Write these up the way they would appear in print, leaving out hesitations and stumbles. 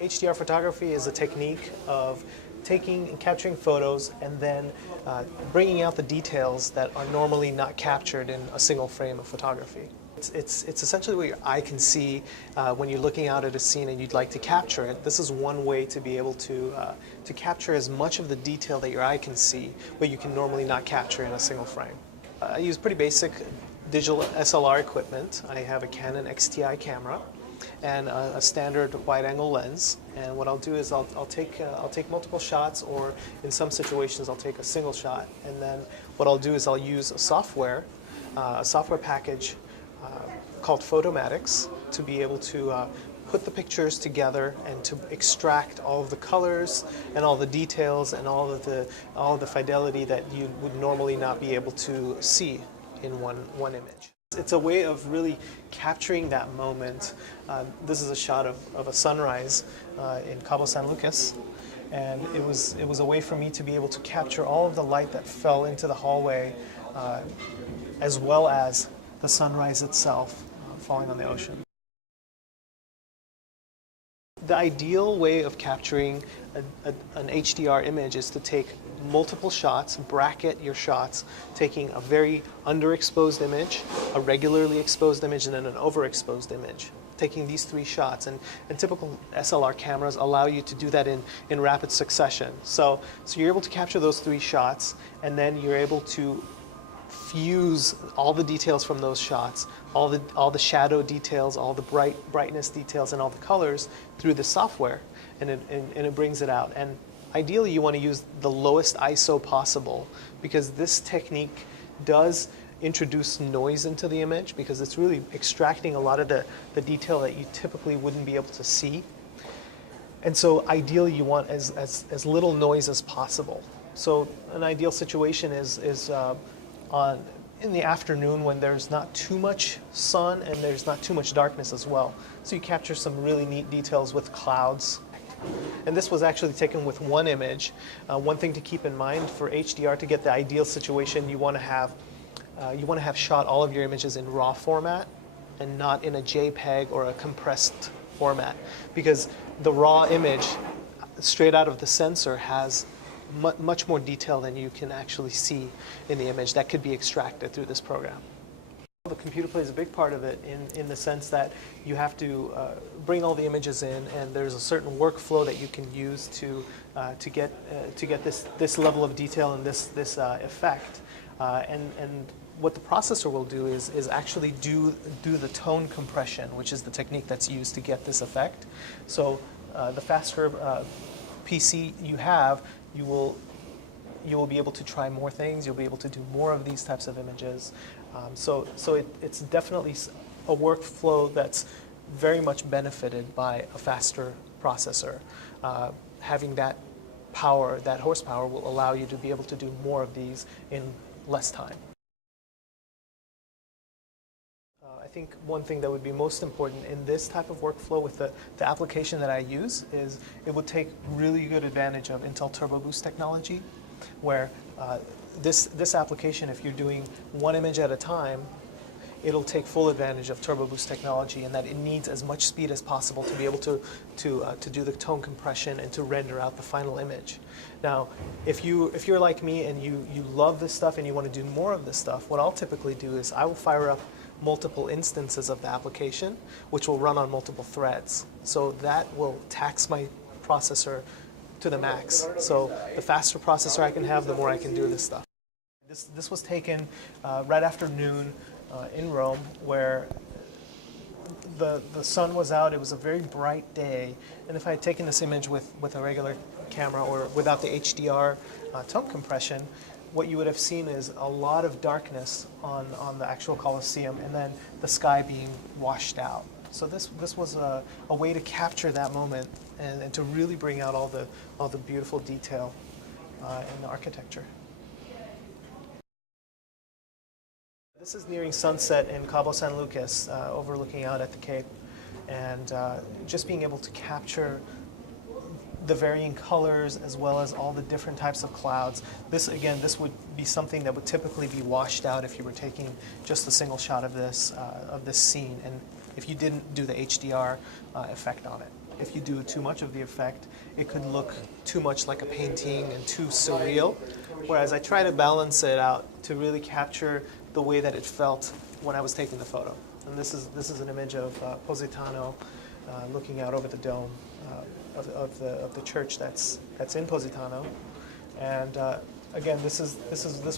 HDR photography is a technique of taking and capturing photos and then bringing out the details that are normally not captured in a single frame of photography. It's essentially what your eye can see when you're looking out at a scene and you'd like to capture it. This is one way to be able to capture as much of the detail that your eye can see, but you can normally not capture in a single frame. I use pretty basic digital SLR equipment. I have a Canon XTI camera and a standard wide-angle lens. And what I'll do is I'll take multiple shots, or in some situations I'll take a single shot. And then what I'll do is I'll use a software package called Photomatics to be able to put the pictures together and to extract all of the colors and all the details and all of the fidelity that you would normally not be able to see in one image. It's a way of really capturing that moment. This is a shot of a sunrise in Cabo San Lucas, and it was a way for me to be able to capture all of the light that fell into the hallway, as well as the sunrise itself falling on the ocean. The ideal way of capturing an HDR image is to take multiple shots, bracket your shots, taking a very underexposed image, a regularly exposed image, and then an overexposed image. Taking these three shots, and typical SLR cameras allow you to do that in rapid succession. So you're able to capture those three shots, and then you're able to fuse all the details from those shots, all the shadow details, all the brightness details, and all the colors through the software, and it brings it out. And ideally, you want to use the lowest ISO possible, because this technique does introduce noise into the image, because it's really extracting a lot of the detail that you typically wouldn't be able to see. And so ideally, you want as little noise as possible. So an ideal situation is in the afternoon, when there's not too much sun and there's not too much darkness as well. So you capture some really neat details with clouds. And this was actually taken with one image. One thing to keep in mind for HDR, to get the ideal situation, you want to have shot all of your images in RAW format and not in a JPEG or a compressed format, because the raw image straight out of the sensor has much more detail than you can actually see in the image that could be extracted through this program. The computer plays a big part of it in the sense that you have to bring all the images in, and there's a certain workflow that you can use to get this level of detail and this effect. And what the processor will do is actually do the tone compression, which is the technique that's used to get this effect. So the faster PC you have, you will be able to try more things. You'll be able to do more of these types of images. So it's definitely a workflow that's very much benefited by a faster processor. Having that power, that horsepower, will allow you to be able to do more of these in less time. I think one thing that would be most important in this type of workflow with the application that I use is it would take really good advantage of Intel Turbo Boost technology, where this application, if you're doing one image at a time, it'll take full advantage of Turbo Boost technology, and that it needs as much speed as possible to be able to do the tone compression and to render out the final image. Now, if you're like me and you love this stuff and you want to do more of this stuff, what I'll typically do is I will fire up multiple instances of the application, which will run on multiple threads. So that will tax my processor to the max. So the faster processor I can have, the more I can do this stuff. This was taken right after noon in Rome, where the sun was out. It was a very bright day, and if I had taken this image with a regular camera or without the HDR tone compression, what you would have seen is a lot of darkness on the actual Colosseum, and then the sky being washed out. So this was a way to capture that moment and to really bring out all the beautiful detail in the architecture. This is nearing sunset in Cabo San Lucas, overlooking out at the Cape, and just being able to capture the varying colors as well as all the different types of clouds. This would be something that would typically be washed out if you were taking just a single shot of this scene, and if you didn't do the HDR effect on it. if you do too much of the effect, it could look too much like a painting and too surreal. Whereas I try to balance it out to really capture the way that it felt when I was taking the photo. And this is an image of Positano looking out over the dome of the church that's in Positano. And again, this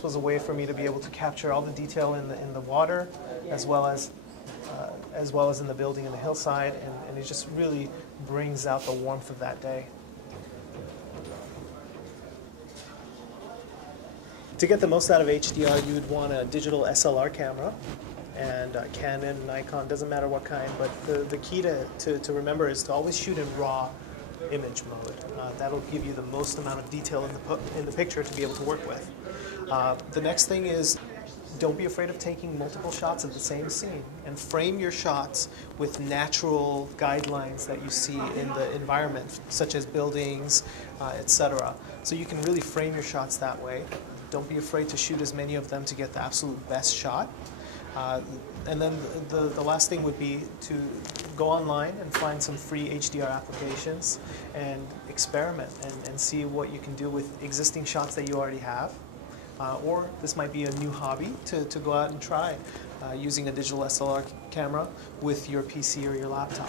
was a way for me to be able to capture all the detail in the water, as well as in the building and the hillside, and it just really brings out the warmth of that day. To get the most out of HDR, you would want a digital SLR camera, and Canon, Nikon, doesn't matter what kind, but the key to remember is to always shoot in raw image mode. That'll give you the most amount of detail in the picture to be able to work with. The next thing is, don't be afraid of taking multiple shots of the same scene, and frame your shots with natural guidelines that you see in the environment, such as buildings, etc. So you can really frame your shots that way. Don't be afraid to shoot as many of them to get the absolute best shot. And then the last thing would be to go online and find some free HDR applications and experiment and see what you can do with existing shots that you already have. Or this might be a new hobby to go out and try using a digital SLR camera with your PC or your laptop.